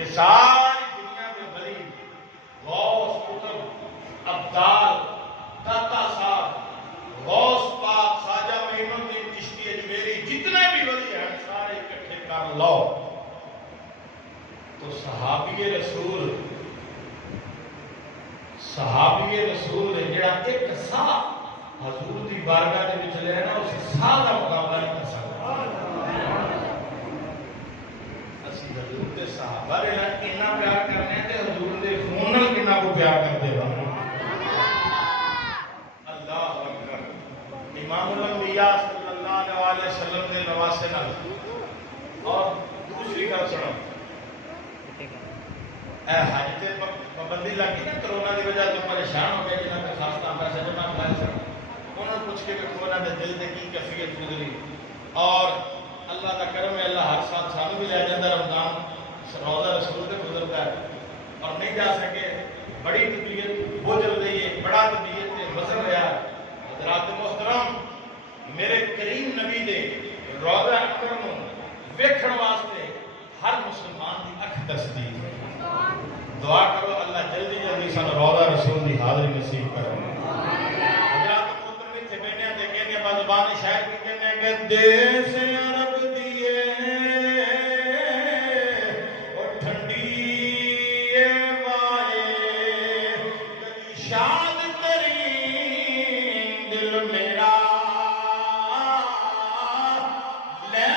کہ ساری دنیا کے ولی غوث قطب ابدال داتا صاحب غوث پاک خواجہ معین الدین چشتی اجمیری جتنے بھی ولی ہیں سارے اکٹھے کر لو تو صحابی رسول نے جڑا ایک سا حضور دی بارگاہ دے وچ لے نا اس سا دا مقابلہ نہیں کر سکتا. اسی حضور دے صحابہ دے نال کتنا پیار کرنے تے حضور دے خون نال کتنا کو پیار کرتے ہو. اللہ اکبر. امام الانبیاء صلی اللہ علیہ وسلم دے نواسے نال. اور دوسری گل سنو, حج تے پابندی لگ گئی نا کرونا کی وجہ تو پریشان ہو گئے جنہوں نے خاص طور پیسے جمع کرائے سن, انہوں نے پوچھ کے کرونا کے دل سے کی کیفیت گزری. اور اللہ کا کرم ہے, اللہ ہر سال سانو بھی لے جاتا رمضان روزہ رسول سے گزرتا ہے اور نہیں جا سکے. بڑی طبیعت بوجھ رہی ہے, بڑا طبیعت سے وزن رہا ہے. حضرات محترم, میرے کریم نبی دے روزہ اکبر نو ویکھن واسطے ہر مسلمان کی اکھ دستی. دعا کرو اللہ جلدی جلدی سن روضہ رسول دی حاضری نصیب کرے. حضرات محترم اتنے بیٹھے تے کہنے با زبان شاعر بھی کہنے کہ دیس عرب دیے اور ٹھنڈی وائے کبھی شاد ترین دل میرا لے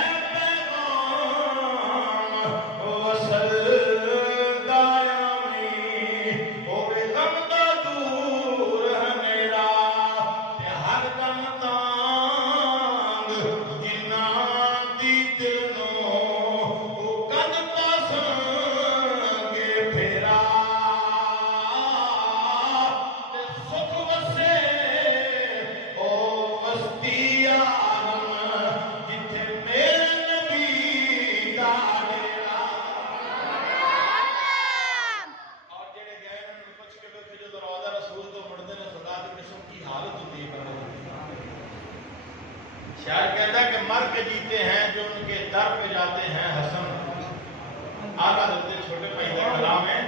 شاعر کہتا ہے کہ مر کے جیتے ہیں جو ان کے در پہ جاتے ہیں حسن. آقا حضرت چھوٹے بھائی کا کلام ہے,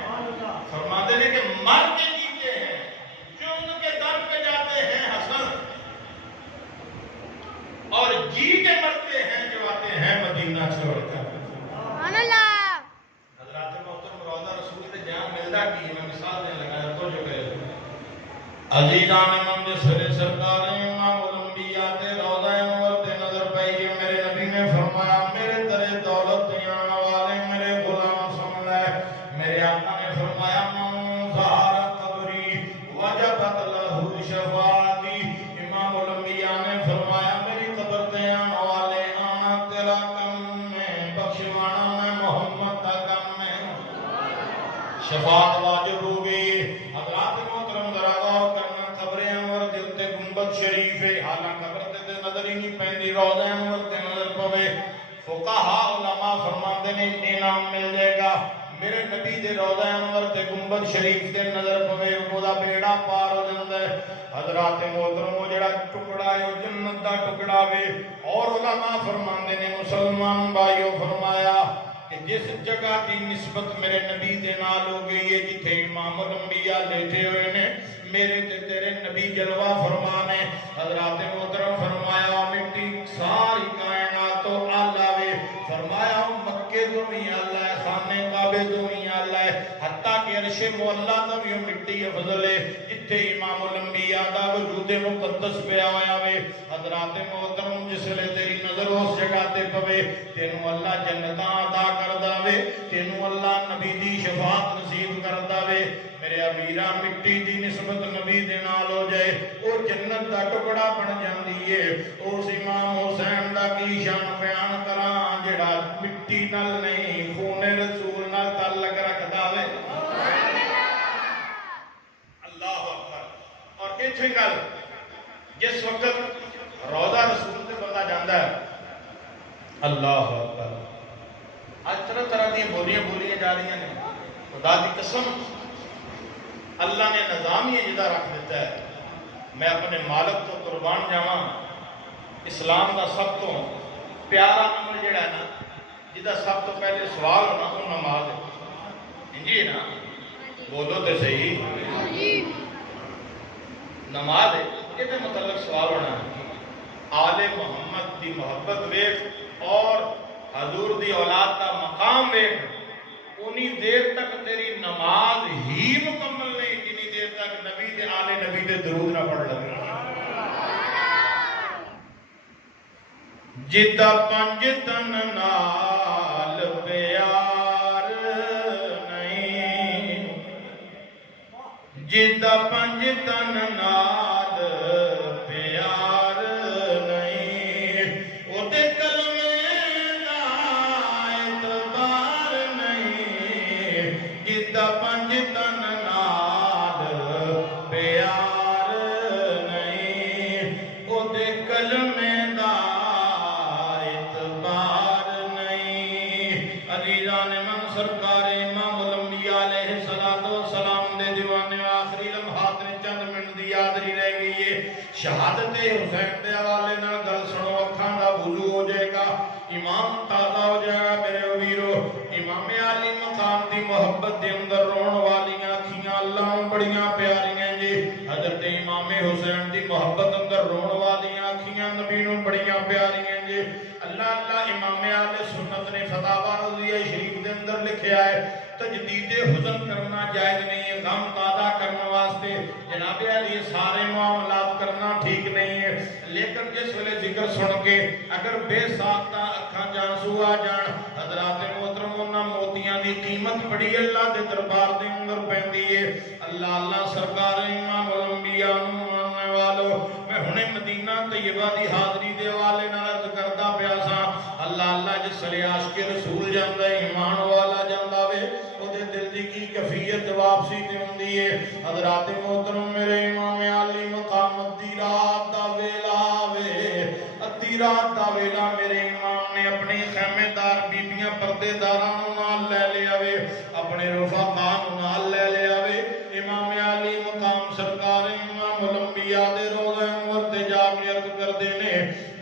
فرماتے ہیں کہ مر کے جیتے ہیں جو ان کے در پہ جاتے ہیں حسن, اور جی کے مرتے ہیں جو آتے ہیں مدینہ چھوڑ کر. حضرات محترم روضہ رسول سے جہاں ملتا کی میں مثال دینے لگا تو جو کہ عزیزان امام جسر سرکار امام الانبیاء تے روضہ انور تے نظر پائی. میرے نبی نے فرمایا میرے درے دولت دیان والے میرے غلام سن لے. میرے آقا نے فرمایا من ظہر قبری وجبت لہو شفاعتی. امام الانبیاء نے فرمایا میری قبر دیان والے آنا تیرا کم میں, بخشوانا میں محمد کا کم میں, شفاعت واجب ہوگی. حضرات محترم ذرا غور کرنا, قبر انور دے تے گنبد شریف ہے, حالانکہ قبر تے نظر ہی نہیں پیندی, روضہ انور تے نظر پوے. فقہاء علماء فرماندے نے انعام مل جائے گا. میرے نبی دے روضہ انور تے گنبد شریف تے نظر پوے اودا بیڑا پار ہو جاندا ہے. حضرات محترم وہ جڑا ٹکڑا ہے وہ جنت دا ٹکڑا وے. اور علماء فرماندے نے مسلمان بھائیو فرمایا کہ جس جگہ کی نسبت میرے نبی دے نال ہو گئی ہے جتھے امام الانبیاء لیٹے ہوئے نے, میرے تے تیرے نبی جلوہ فرمانے. حضرات محترم فرمایا مٹی ساری کائنات تو آلہ وے. فرمایا مکے تو بھی آلہ ہے, خانے کعبے تو بھی آلہ ہے, حتیٰ کہ عرش معلیٰ تو بھی مٹی افضل ہے جتھے امام الانبیاء دا وجود مقدس پہ آیا وے. حضرات محترم جس لئے تیری نظر اس جگہ تے پوے تینوں اللہ جنتاں عطا کر داوے, تینوں اللہ نبی دی شفاعت نصیب کر داوے. میرے امیرہ مٹی دی نسبت نبی دے نال ہو جائے او جنت دا ٹکڑا بن جاندی ہے. اس امام حسین دا کی شان بیان کراں جڑا مٹی نال نہیں خون رسول نال تعلق رکھدا وے. اللہ اکبر. اور ایتھے گل جس وقت روضہ رسول تے بندہ جاندا ہے, اللہ اکبر, آج طرح طرح دی بولیاں جا رہی ہیں. خدا دی قسم اللہ نے نظام ہی جدا رکھ دیتا ہے. میں اپنے مالک تو قربان جاواں, اسلام دا سب تو پیارا عمل جڑا ہے نا, جدا سب تو پہلے سوال ہونا وہ نماز ہے. جی نا بولو تو صحیح نماز یہ متعلق سوال ہونا ہے آل محمد دی محبت ویکھ اور حضور دی اولاد کا مقام ویکھ انہی دیر تک تیری نماز ہی مکمل نہیں جنہی دیر تک نبی دے آل نبی دے درود نہ پڑھ لگے جدہ پنج تن نال پیار نہیں جدہ پنج تن نال پیار نہیں او دے کلمے دا اعتبار نہیں جدہ پنج تن نال پیار نہیں او دے کلمے دا سرکار امام الانبیاء علیہ السلام دے دیوانے آخری لمحات نے چند منٹ دی یادری رہ گئی ہے شہادت حسین دے حوالے نال گل سنو اکھاں دا وضو ہو جائے گا امام تازہ ہو جائے گا میرے ویرو امام علی مقام دی محبت دے اندر رون والیاں اکھیاں اللہ بڑیاں پیاریاں جی حضرت امام حسین دی محبت اندر رون والیاں اکھیاں نبی نوں بڑیاں پیاریاں جی اللہ اللہ امام اہل سنت نے فتاوی رضویہ شریف دے اندر لکھیا ہے تجدید حزن کرنا جائز نہیں ہے غم تازہ کرنے واسطے جناب علی سارے معاملات کرنا ٹھیک نہیں ہے لیکن جس ویلے ذکر سن کے اگر بے ساختہ اکھاں جانسو آ جان حضرات محترم انہاں موتیاں دی قیمت بڑی اللہ دے دربار دے اندر پیندی ہے اللہ اللہ سرکار امام الانبیاء ماننے والو میں ہنے مدینہ طیبہ دی حاضری دے والے نال عرض کردا پیا سا اللہ اللہ جس لے عاشق رسول جاندا ایمان والا جاندا وے او دے دل دی کی کیفیت واپسی تے ہوندی ہے حضرات محترم میرے امام علی مقام دی رات دا ویلا وے ادھی رات دا ویلا میرے امام نے اپنے خیمے دار بیبیاں پردے داراں نال لے لیا وے اپنے رفقاء نال لے لیا وے امام علی مقام سرکار امام الانبیاء دے روضہ انور تے جا کے عرض کردے نے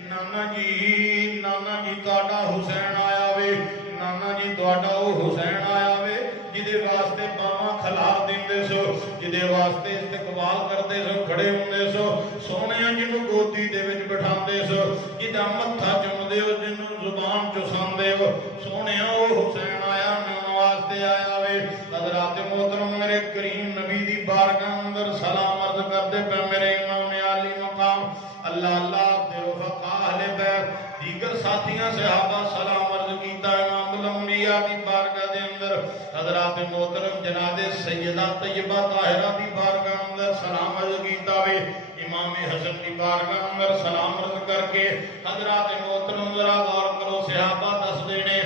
نانا جی تہاڈا حسین آیا وے نانا جی تہاڈا او حسین آیا وے جدے واسطے باواں کھلار دیندے سو جدے واسطے استقبال کردے سو کھڑے ہوندے سو سونیاں جنوں گودی دے وچ بٹھاندے سو جدا متھا چومدے ہو جنوں زبان چساندے ہو سونیاں او حسین آیا نانا واسطے آیا وے حضرات محترم میرے کریم نبی دی بارگاہ اندر سلام عرض کردے پے میرے امام علی مقام اللہ اللہ دے وفقاء اہل بیت دیگر ساتھیاں صحابہ سلام عرض کیتا امام الانبیاء دی بارگاہ دے اندر حضرات محترم جناب سیدہ طیبہ طاہرہ دی بارگاہ اندر سلام عرض کیتا وے امام حسن دی بارگاہ اندر سلام عرض کر کے حضرات محترم ذرا غور کرو صحابہ دس دینے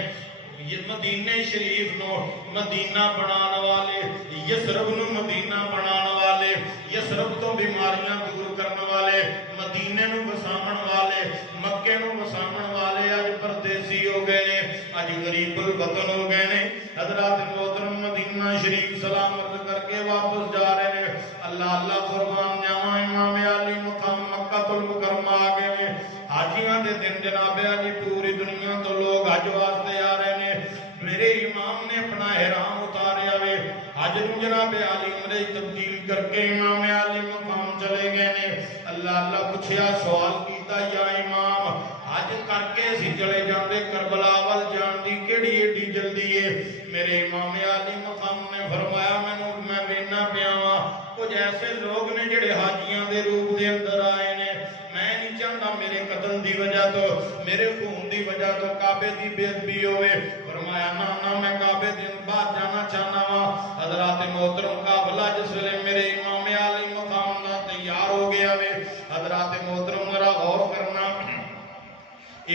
یہ مدینہ شریف نو مدینہ بنان والے یسرب نو مدینہ بنان والے یسرب تو بیماریاں دور کرنے والے مدینہ نو بسامن والے مکہ نو بسامن والے آج پردیسی ہو گئے نے آج غریب الوطن ہو گئے نے حضرات محترم مدینہ شریف سلام عرض کر کے واپس جا رہے ہیں اللہ اللہ قربان جاواں امام علی مقام مکہ المکرمہ آ گئے نے حاجیاں دے دن جناب علی پوری دنیا تو لوگ حج واسطے آ رہے نے میرے امام نے اپنا احرام اتاریا وے حج نو جناب علی عمرے تبدیل کر کے امام علی مقام چلے گئے نے اللہ اللہ پوچھیا سوال کیتا یا امام حج کر کے سی چلے جاندے کربلا ول جان دی کیڑی ایڈی جلدی ہے میرے امام علی مقام نے فرمایا میں وینا پیا وا کچھ ایسے لوگ نے جڑے حاجیاں دے روپ دے اندر آئے نے میں نہیں چاہتا میرے قتل دی وجہ تو میرے خون دی وجہ تو کعبے دی بے ادبی ہوئے فرمایا نا میں کعبے دن بعد جانا چاہنا وا حضرات محترم قافلہ جس ویلے میرے امام علی مقام دا تیار ہو گیا وے حضرات محترم ذرا غور کرنا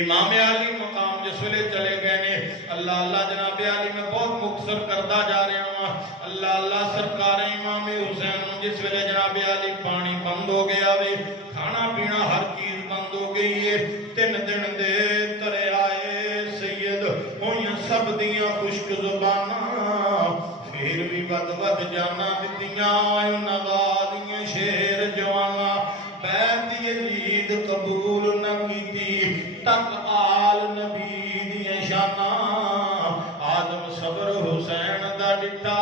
امام علی مقام جس ویلے چلے گئے نے اللہ اللہ جناب علی میں بہت مختصر کرتا جا رہا ہوں اللہ اللہ سرکار امام حسین جس ویلے جناب علی پانی بند ہو گیا وے کھانا پینا ہر چیز بند ہو گئی ہے 3 دن دے ترے آئے سید ہوئیاں سب دیاں خشک زباناں پھر بھی ود جانا دتیاں نغادیاں شیر جوانا بیت یزید قبول نہ کیتی تک آل نبی دیاں شاناں آدم صبر حسین دا ڈٹا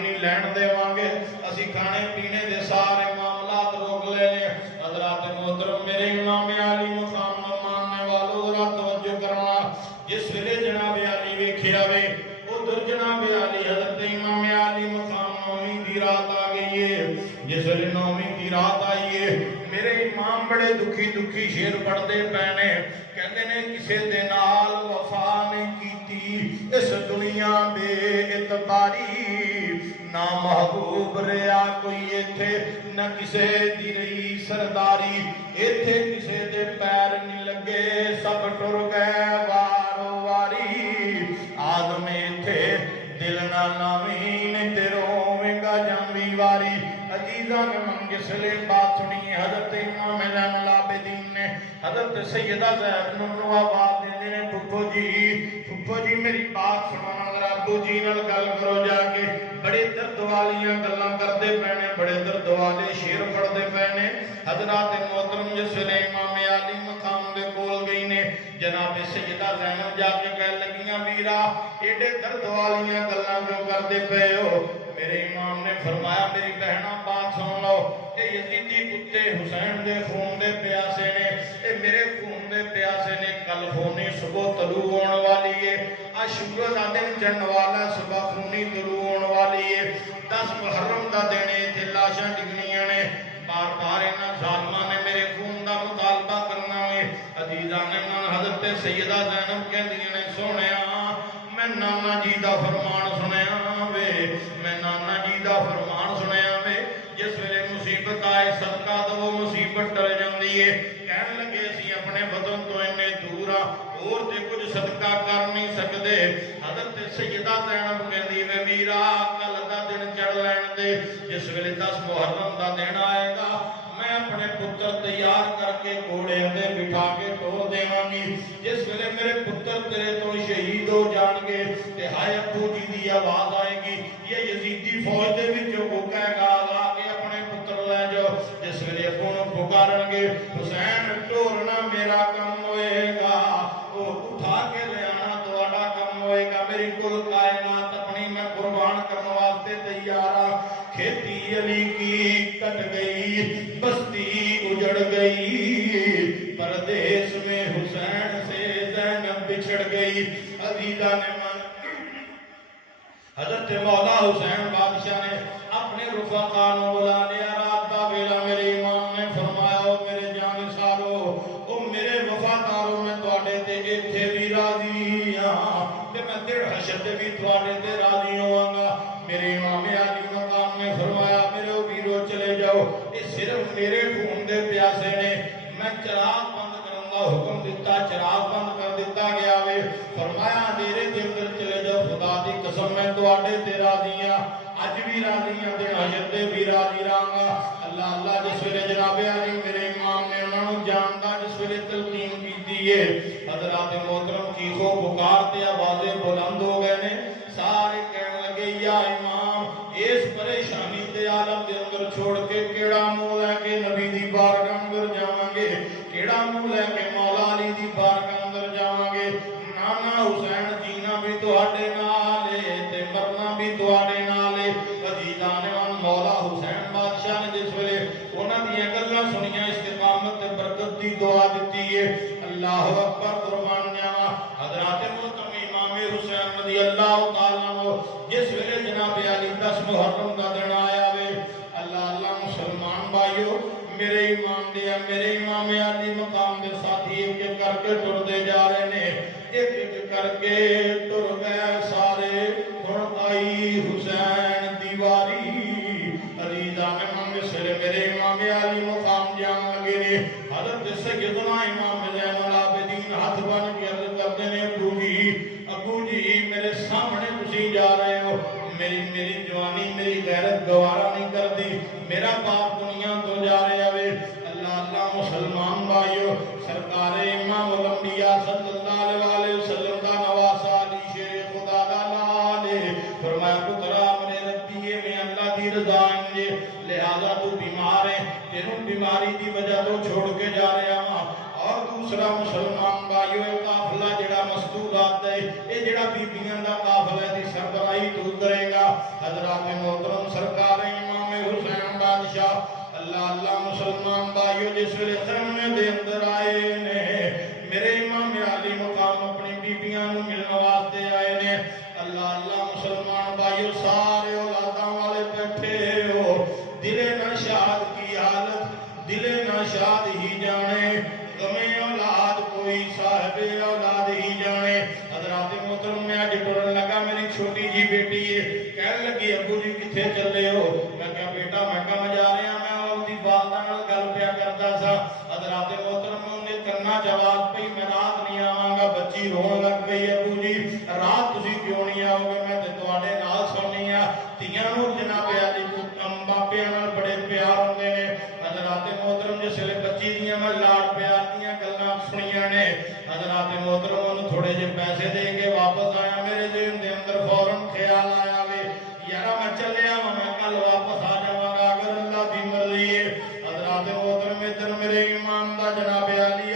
نہیں لین دیوانگے اسی کھانے پینے دے سارے معاملات روک لینے حضرات محترم میرے امام علی مقام ماننے والوں ذرا توجہ کرنا جس ویلے جناب علی ویکھیا وے ادھر جناب علی حضرت امام علی مقام نویں دی رات آ گئی ہے جس ویلے نویں دی رات آئی ہے میرے امام بڑے دکھی شیر پڑھتے پینے کہتے نے کسے دے نال وفا نے کیتی اس دنیا بے اعتباری نہ محبوب ریا کوئی ایتھے نہ کسے دی رہی سرداری ایتھے کسے دے پیر نہیں لگے سب ٹر گئے وارو واری آدم ایتھے دل نہ نامین تے رویں گا جنوی واری عزیزان من جسلے بات سنی حضرت امام زین العابدین نے حضرت سیدہ زینب نو آواز دیندے نے پھپھو جی میری بات سنو ذرا ابو جی نال گل کرو جا کے بڑے درد والیاں گلاں کردے پینے بڑے درد والے شعر پڑھدے پینے حضرات محترم جسلے امام علی مقام دے کول گئی نے جناب سیدہ زینب جا کے کہن لگیاں ویرا ایڈے درد والیاں گلاں کیوں کردے پئے ہو میرے امام نے فرمایا میری بہناں بات سن لو اے یزیدی کتے حسین دے خون دے پیاسے نے اے میرے خون دے پیاسے نے کل خونی صبح طلوع ہونے والی ہے عاشور دا دن چڑھن والا صبح خونی طلوع ہونے والی ہے 10 محرم دا دن تے لاشاں ڈگنیاں نے بار بار انہاں ظالماں نے میرے خون دا مطالبہ کرنا ہے عزیزان من حضرت سیدہ زینب کہندیاں نے سونیا میں نانا جی دا فرمان سنیا وے میں نانا جی دا فرمان سنیا وے جس ویلے مصیبت آئے صدقہ دو مصیبت ٹل جاندی ہے کہن لگے سی اپنے وطن تو انے دور اور تے کچھ صدقہ کر نہیں سکدے حضرت سیدہ زینب کہندی وے میرا کل دا دن چڑھ لین دے جس ویلے 10 محرم دا دن آئے گا میں اپنے پتر تیار کر کے گھوڑے دے بٹھا کے ٹور دیواں گی جس ویلے میرے پتر تیرے تو شہید ہو جان گے تے ہائے ابو جی دی آواز آئے گی یہ یزیدی فوج دے وچوں کو کہے گا آ کے اپنے پتر لے جاؤ جس ویلے ابو نوں پکارن گے حسین ٹورنا میرا کم ہوئے گا او اٹھا کے لے آنا تہاڈا کم ہوئے گا میری کل کائنات اپنی میں قربان کرنے واسطے تیار ہاں کھیتی علی کی کٹ گئی بستی اجڑ گئی پردیس میں حسین سے زینب بچھڑ گئی عزیزان من حضرت مولا حسین بادشاہ نے اپنے رفقا نو بلا لیا رات دا ویلا میرے امام نے فرمایا میرے جان سارو او میرے وفادارو میں تواڈے تے ایتھے بھی راضی ہاں تے میں دل حشر تے بھی تواڈے تے راضی ہوواں گا میرے امام علی مقام نے فرمایا میرے ویرو چلے جاؤ یہ صرف میرے خون دے پیاسے نے میں چراغ بند کرن دا حکم دیتا چراغ بند کر دیتا گیا وے فرمایا اندھیرے دے اندر چلے جاؤ خدا دی قسم میں تواڈے تے راضی ہاں اج بھی راضی ہاں تے حشر تے بھی راضی رہاں گا اللہ اللہ جس ویلے جناب علی میرے امام نے انہاں نوں جاندا جس ویلے تلقین کیتی ہے حضرات محترم چیخو پکار تے آوازیں بلند ہو گئے نے سارے کہنے لگے یا امام اس پریشانی دے عالم دے اندر چھوڑ کے کیڑا منہ لے کے نبی دی بارگاہ اندر جاواں گے کیڑا منہ لے کے مولا علی دی بارگاہ اندر جاواں گے نانا حسین جینا بھی تواڈے نال ہے تے مرنا بھی تواڈے نال ہے عزیزان من مولا حسین بادشاہ نے جس ویلے انہاں دی گلاں سنیاں استقامت تے برکت دی دعا دتی ہے اللہ اکبر قربان جاواں حضرات محترم امام حسین رضی اللہ تعالی عنہ جس ویلے جناب علی 10 محرم دا دن آیا وے اللہ اللہ مسلمان بھائیو میرے امام دیا میرے امام علی مقام دے ساتھی ایک ایک کر کے ٹر دے جا رہے نے ایک ایک کر کے ٹر گئے سارے ہن آئی حسین دیواری عزیزان من سر میرے امام علی مقام جان لگے نے حضرت سیدنا امام زین العابدین ہاتھ بن کے عرض کرتے نے ابو جی میرے سامنے تسی جا رہے ہو میری جوانی میری غیرت گوارا نہیں کرتی میرا باپ دنیا تو جا رہا ہے اللہ اللہ مسلمان بھائیو سرکار امام الانبیاء صلی اللہ علیہ وسلم دا نواسا علی شیر خدا دا لالے فرمایا پترا میرے ربیے میں اللہ دی رضا انجے لہذا تو بیمار ہے تینوں بیماری دی وجہ تو چھوڑ کے جا رہا ہوں اور دوسرا مسلمان بھائیو قافلہ جڑا مستورات ہے یہ جڑا بیبیاں دا قافلہ دی سربراہی تو کرے گا حضرات محترم سرکار امام حسین بادشاہ اللہ اللہ مسلمان بھائیو جس ویلے خیمے دے اندر آئے نے میرے امام علی مقام اپنی بیبیاں نو ملنے واسطے آئے نے اللہ اللہ مسلمان بھائیو سارے اولاداں والے بیٹھے ہو دل نشاد کی حالت دل نشاد ہی جانے غمیں اولاد کوئی صاحب اولاد ہی جانے حضرات محترم میں آج ٹرن لگا میری چھوٹی جی بیٹی ہے کہنے لگی ابو جی کتھے چلے ہو میں کہا بیٹا میں کہاں جا رہے ہیں میں اپنی والدہ نال گل پیا کرتا سا حضرات محترم انہیں کرنا جواب پئی میں رات نہیں آواں گا بچی رون لگ گئی ابو جی رات تسی کیوں نہیں آؤ گے میں تے تواڈے نال سونی آ تیاں نوں جناب علی باپیاں نال بڑے پیار ہوندے نے حضرات محترم جس ویلے بچی دیاں میں لاڑ پیار دیاں گلاں سنیاں نے حضرات محترم انہوں تھوڑے جے پیسے دے کے واپس آیا میرے ذہن دے اندر فوراً خیال آیا وے یارا میں چلیا میں کل واپس آ جاواں گا اگر اللہ دی مرضی ہے حضرات محترم ادھر میرے امام دا جناب علی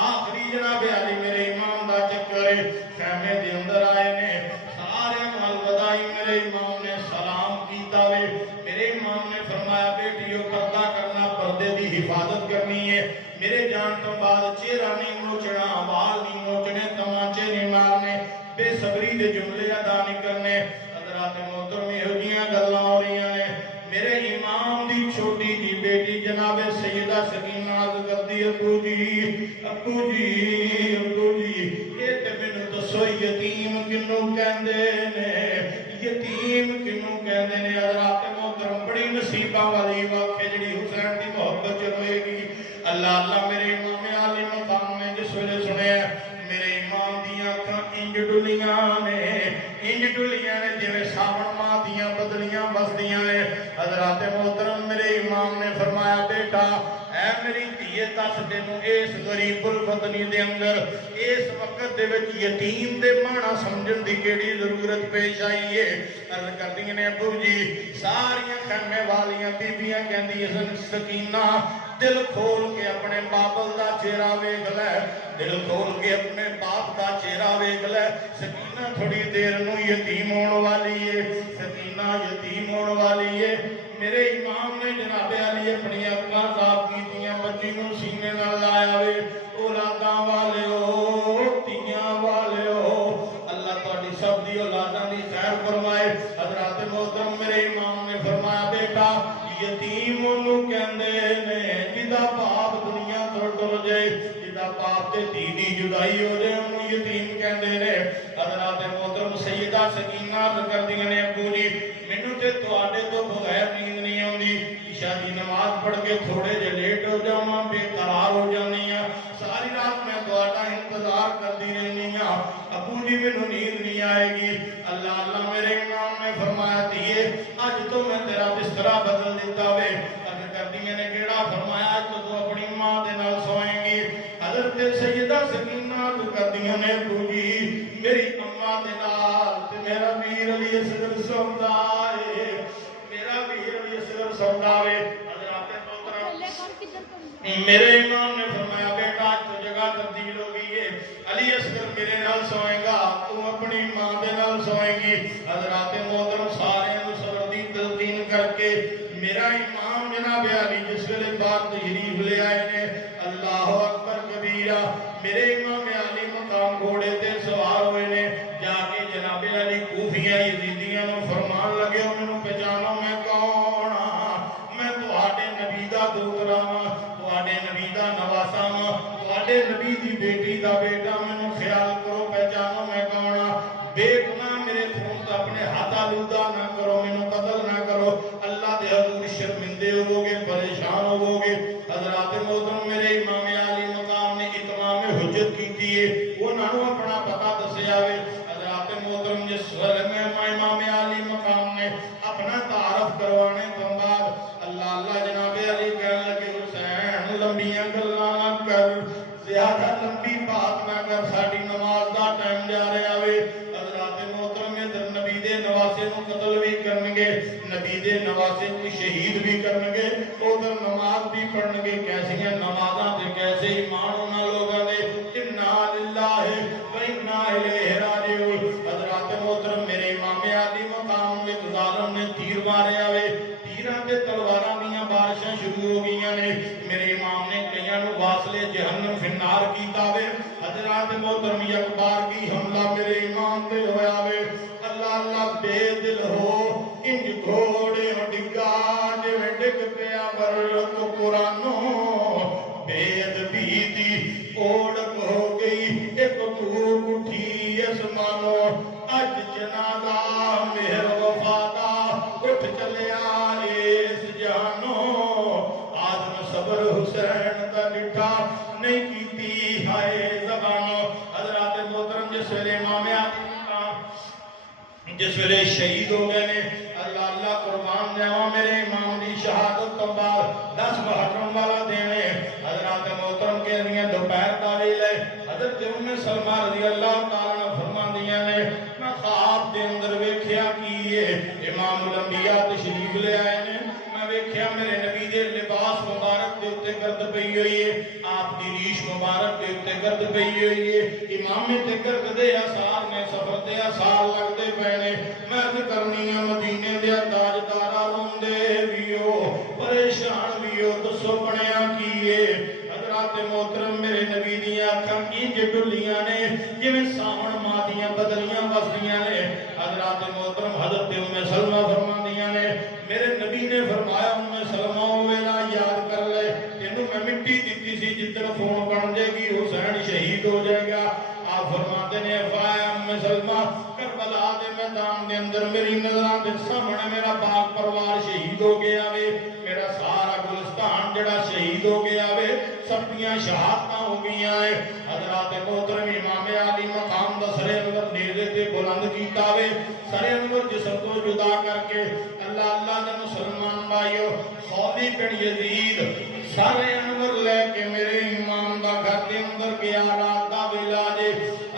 آخری جناب علی میرے امام دا چکر ہے خیمے دے اندر آئے نے سارے نال ودائی میرے امام نے سلام کیتا وے میرے امام نے فرمایا بیٹیو پردہ کرنا پردے دی حفاظت کرنی ہے میرے جان تو بعد چہرہ نہیں نوچنا وال نہیں نوچنے تمانچے نہیں مارنے بے صبری دے جملے ادا نہیں کرنے حضرات محترم یہ جیاں گلاں ہو رہی ہیں میرے امام دی چھوٹی جی بیٹی جناب سیدہ سکینہ عرض کرتی ابو جی یہ تے مینوں دسو یتیم کنوں کہندے نے یتیم کنوں کہندے نے حضرات محترم بڑی نصیباں والی واقعہ جڑی حسین دی محبت چ روئے گی اللہ اللہ میرے امام علی مقام نے جس ویلے سنیا میرے امام دیاں اکھاں انج ڈلیاں نے جویں ساون ماہ دیاں بدلیاں وسدیاں نے حضرات محترم میرے امام نے فرمایا بیٹا اے میری دھیے دس تینوں اس غریب الوطنی دے اندر اس وقت دے وچ یتیم دے معنی سمجھن دی کیڑی ضرورت پیش آئی ہے عرض کردیاں نے ابو جی ساریاں خیمے والیاں بیبیاں کہندیاں سکینہ دل کھول کے اپنے بابل دا چہرہ ویکھ لے دل کھول کے اپنے باپ دا چہرہ ویکھ لے سکینہ تھوڑی دیر نو یتیم ہون والی ہے سکینہ یتیم ہون والی ہے میرے امام نے جناب علی اپنی اکھاں صاف کیتیاں بچی نوں سینے نال لایا وے اولاداں والیو تیاں والیو اللہ تہاڈی سب دی اولاداں دی خیر فرمائے حضرات محترم میرے امام نے فرمایا بیٹا یتیم انہوں کہندے نے جدا باپ دنیا تو ٹر جائے جدا باپ تے دھی دی جدائی ہو جائے انہوں یتیم کہندے نے حضرات محترم سیدہ سکینہ عرض کردیاں نے ابو جی مینوں تے تواڈے تو بغیر نیند نہیں آندی عشاء دی نماز پڑھ کے تھوڑے جے لیٹ ہو جاواں بے قرار ہو جانی ہاں ساری رات میں تواڈا انتظار کردی رہنی ہاں ابو جی مینوں نیند نہیں آئے گی اللہ اللہ میرے امام نے فرمایا دھیے اج تو میں تیرا بسترا بدل دیتا وے عرض کردیاں نے کیڑا فرمایا اج تو اپنی ماں دے نال سوئیں گی حضرت سیدہ سکینہ عرض کردیاں نے ابو جی میری اماں دے نال تے میرا ویر علی اصغر سوندا ہے میرا ویر علی اصغر سوندا ہے حضرات محترم میرے امام نے فرمایا بیٹا آج تو جگہ تبدیل ہو گئی ہے علی اصغر میرے نال سوئے گا تو اپنی ماں دے نال سوئے گی حضرات محترم سارے صبر دی تلقین کر کے میرا امام جناب علی جس ویلے بات تشریف لے آئے نے اللہ اکبر کبیرہ میرے امام علی مقام گھوڑے تے سوار ہوئے نے جا کے جناب علی کوفیہ یزیدیاں نو فرمان لگے انہوں پہچانو میں کون ہاں میں تواڈے نبی دا دوترا ہاں تواڈے نبی دا نواسا ہاں تواڈے نبی دی بیٹی دا بیٹا مینوں خیال کرو پہچانو میں کون ہاں بے گناہ میرے خون دا اپنے ہاتھ آلودہ نہ کرو مینوں قتل نہ کرو اللہ دے حضور شرمندے ہو گے پریشان ہو گے حضرات محترم میرے امام علی مقام نے اتمام حجت کی ہے انہاں نوں اپنا پتہ دسیا وے حضرات محترم جس میں امام علی مقام نے اپنا تعارف کروانے تو بعد اللہ اللہ جناب علی کہنے لگے حسین لمبیاں گلاں نہ کر زیادہ لمبی بات نہ کر ساڈی نماز دا ٹائم جا رہا وے حضرات محترم ادھر نبی دے نواسے نوں قتل بھی کرنگے گے نبی دے نواسے کو شہید بھی کرنگے ادھر نماز بھی پڑھنگے کیسے نمازاں تے کیسے ایمان انہاں لوگاں دے انا للہ و انا الیہ راجعون حضرات محترم میرے امام عالی مقام وچ ظالم نے تیر مارے آوے تیراں تے تلواراں دیاں بارشاں شروع ہو گئیاں نے میرے امام نے کئیاں نو واصلے جہنم فی النار کیتا وے حضرات محترم یک بار کی حملہ میرے امام دے ہویا وے اللہ اللہ بے دل ہو انج گھوڑے ڈگا جو ڈگ پیا برق قرآنوں بے ادبی دی اوڑک ہو گئی ایک دھوپ اٹھی اسمانوں اج جنازہ مہر وفادہ اٹھ چلیا اس جہانوں آدم صبر حسین دا ڈٹھا نہیں کیتی ہائے زبانوں حضرات محترم جس ویلے امام عالی جس ویلے شہید ہو گئے نے اللہ اللہ قربان دیوا میرے امام دی شہادت تو بعد 10 محرم والا دن ہے حضرات محترم کے لیے دوپہر کا ویلا ہے حضرت ام سلمہ رضی اللہ تعالی عنہ فرماندیاں نے میں خواب دے اندر ویکھیا کہ امام الانبیاء تشریف لے آئے نے میں ویکھیا میرے نبی دے لباس مبارک دے اوتے گرد پئی ہوئی ہے آپ دی ریش مبارک دے اوتے گرد پئی ہوئی ہے امام تے گرد دے آثار نے سفر دے آثار لگدے پے نے میں عرض کرنی ہے مدینے دے تاجدارا روندے ویو پریشان ویو دسو بنیا کیے حضرات محترم میرے نبی دیاں اکھاں انج ڈلیاں نے جویں ساون ماہ دیاں بدلیاں وسدیاں نے حضرات محترم حضرت ام سلمہ فرماندیاں نے میرے نبی نے فرمایا ام سلمہ ویلا یاد کر لے تینوں میں مٹی دتی سی جدن فون بن جائے گی حسین شہید ہو جائے گا آپ فرماتے نے فایا ام سلمہ کربلا دے میدان دے اندر میری نظراں دے سامنے میرا پاک پروار شہید ہو گیا وے میرا سارا گلستان جڑا شہید ہو گیا وے سبیاں شہادتاں ہو گئیاں ہیں حضرات محترم امام عالی مقام دا سر انور نیزے تے بلند کیتا وے سر انور جسم کو جدا کر کے اللہ اللہ دے مسلمان بھائیو خولي بن یزید سر انور لے کے میرے امام دا گھر دے اندر گیا رات دا ویلا جے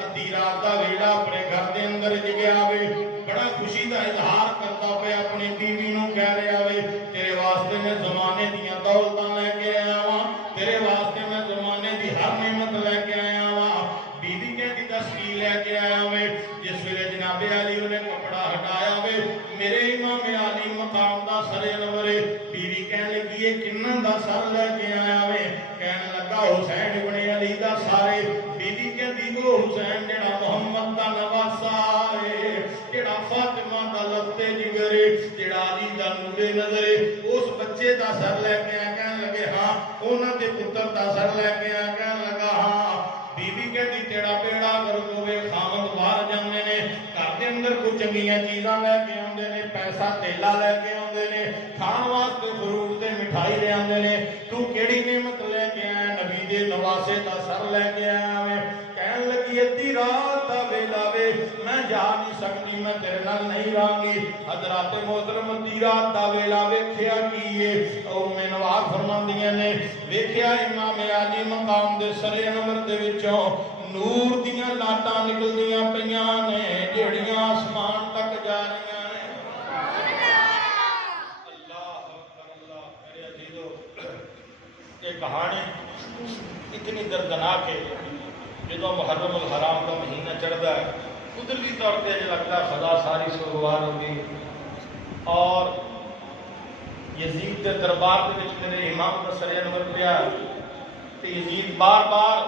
ادھی رات دا ویلا اپنے گھر دے اندر گیا وے بڑا خوشی دا اظہار کرتا پہ اپنی بیوی نو کہہ رہا وے تیرے واسطے میں زمانے دیاں دولتاں لے کے آیا ہاں تیرے واسطے میں زمانے دی ہر نعمت لے کے آیا ہاں بیوی کہتی دس کی لے کے آیا وے جس ویلے جناب علی نے کپڑا ہٹایا وے میرے امام علی مقام دا سر انور بیوی کہنے لگی ہے کنن دا سر لے کے آیا وے کہنے لگا حسین ابن علی دا سارے بیوی کہتی وہ حسین جڑا محمد دا نواسا ہے جڑا فاطمہ دا لفتے جگر جڑا علی دا نور نظر اس بچے دا سر لے کے آیا کہنے لگے ہاں انہاں دے پتر دا سر لے کے آیا کہنے لگا ہاں بیوی کہتی تیرا بیڑا گرک ہوئے خامد باہر جاندے نے گھر دے اندر کچھ چنگیاں چیزاں لے کے آندے نے پیسہ تیلا لے کے آندے نے کھان واسطے فروٹ تے مٹھائی لے آندے نے تو کیڑی نعمت لے کے آیا نبی دے نواسے دا سر لے کے آیا میں کہن لگی ادھی رات دا ویلا وے میں جا نہیں سکتی میں تیرے نال نہیں رہاں گی حضرات محترم ادھی رات دا ویلا ویکھیا کیے او میں نواز فرماندیاں نے ویکھیا امام عالی مقام دے سر انور دے وچوں نور دیاں لاٹاں نکلدیاں پیاں نے جڑیاں آسمان تک جا رہیاں نے اللہ اکبر اللہ میرے عزیزو یہ کہانی اتنی دردناک ہے جدو محرم الحرام کا مہینہ چڑھتا ہے قدرتی طور پہ جو لگتا ہے خدا ساری سوگوار ہوگی اور یزید کے دربار کے میرے امام کا سر انور پیا تو یزید بار بار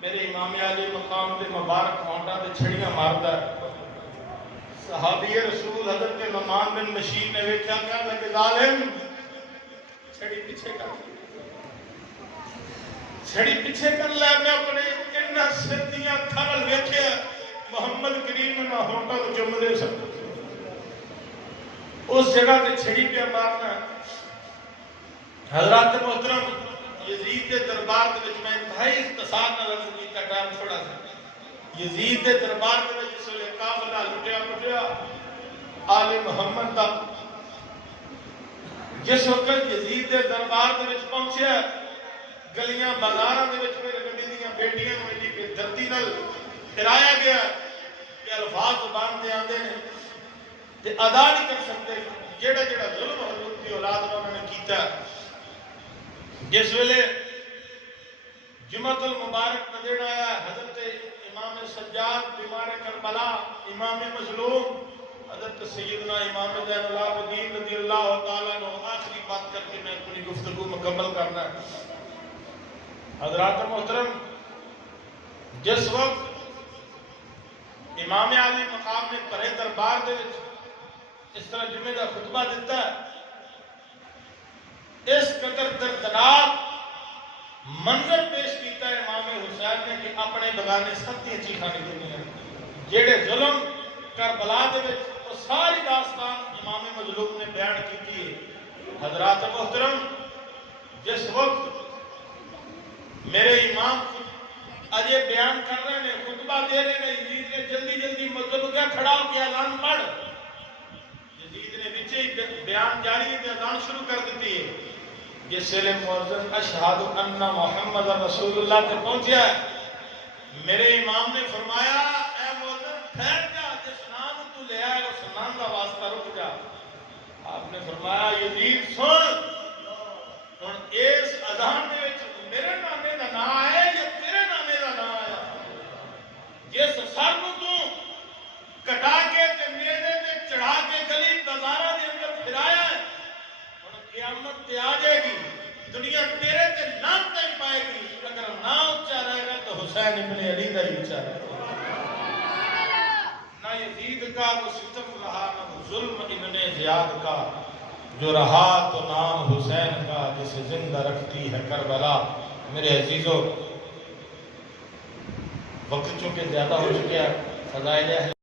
میرے امام عالی مقام کے مبارک ہونٹا تے چھڑیاں مارتا ہے صحابی رسول حضرت نعمان بن بشیر نے ویکھیا کہنے لگے ظالم چھڑی پیچھے کر چھڑی پیچھے کر لے میں اپنے انہاں سردیاں تھرل ویکھیا محمد کریم نہ ہونٹا تو چم دے سکتا اس جگہ تے چھڑی پہ مارنا حضرات محترم یزید کے دربار کے وچ میں انتہائی اختصار نہ رکھ کیتا ٹائم چھوڑا سا یزید کے دربار کے وچ جس ویلے قافلہ لٹیا پٹیا آل محمد تک جس وقت یزید کے دربار کے وچ پہنچیا گلیاں بازاراں دے وچ میرے نبی دیاں بیٹیاں نوں ایڈی بے دردی نال پھرایا گیا کہ الفاظ زبان تے آندے نے تے ادا نہیں کر سکتے جیڑا جیڑا ظلم حضرت دی اولاد نے انہوں نے کیتا. جس ویلے جمعۃ المبارک کا دن آیا حضرت امام سجاد بیمار کربلا امام مظلوم حضرت سیدنا امام زین العابدین رضی اللہ تعالیٰ عنہ آخری بات کر کے میں اپنی گفتگو مکمل کرنا ہے. حضرات محترم جس وقت امام علی مقام نے پرے دربار دے اس طرح جمعے کا خطبہ دیتا ہے اس قدر دردناک منظر پیش کیتا ہے امام حسین نے کہ اپنے بغانے ساتھی چیخاں نکلدیاں جیڑے ظلم کربلا دے وچ وہ ساری داستان امام مظلوم نے بیان کی ہے. حضرات محترم جس وقت میرے امام اجے بیان کر رہے ہیں خطبہ دے رہے ہیں یزید نے جلدی جلدی مطلب کیا کھڑا ہو کے اذان پڑھ یزید نے وچے بیان جاری ہے اذان شروع کر دیتی ہے. جس ویلے مؤذن اشہد ان محمد رسول اللہ تے پہنچیا ہے میرے امام نے فرمایا اے مؤذن ٹھہر جا جس نام تو لے آئے اس نام کا واسطہ رک جا. آپ نے فرمایا یزید سن ہن اس اذان دے وچ میرے نامے دا نام آیا یا تیرے نامے دا نام آیا جس سر نوں تو کٹا کے تے میرے تے چڑھا کے گلی بازاراں دے اندر پھرایا ہے قیامت تے آ جائے گی دنیا تیرے تے نام تے پائے گی اگر نام اونچا رہے گا تو حسین ابن علی کا ہی اونچا رہے گا. نہ یزید کا وہ ستم رہا نہ ظلم ابن زیاد کا جو رہا تو نام حسین کا جسے زندہ رکھتی ہے کربلا. میرے عزیزو وقت چونکہ زیادہ ہو چکے ہیں فضائل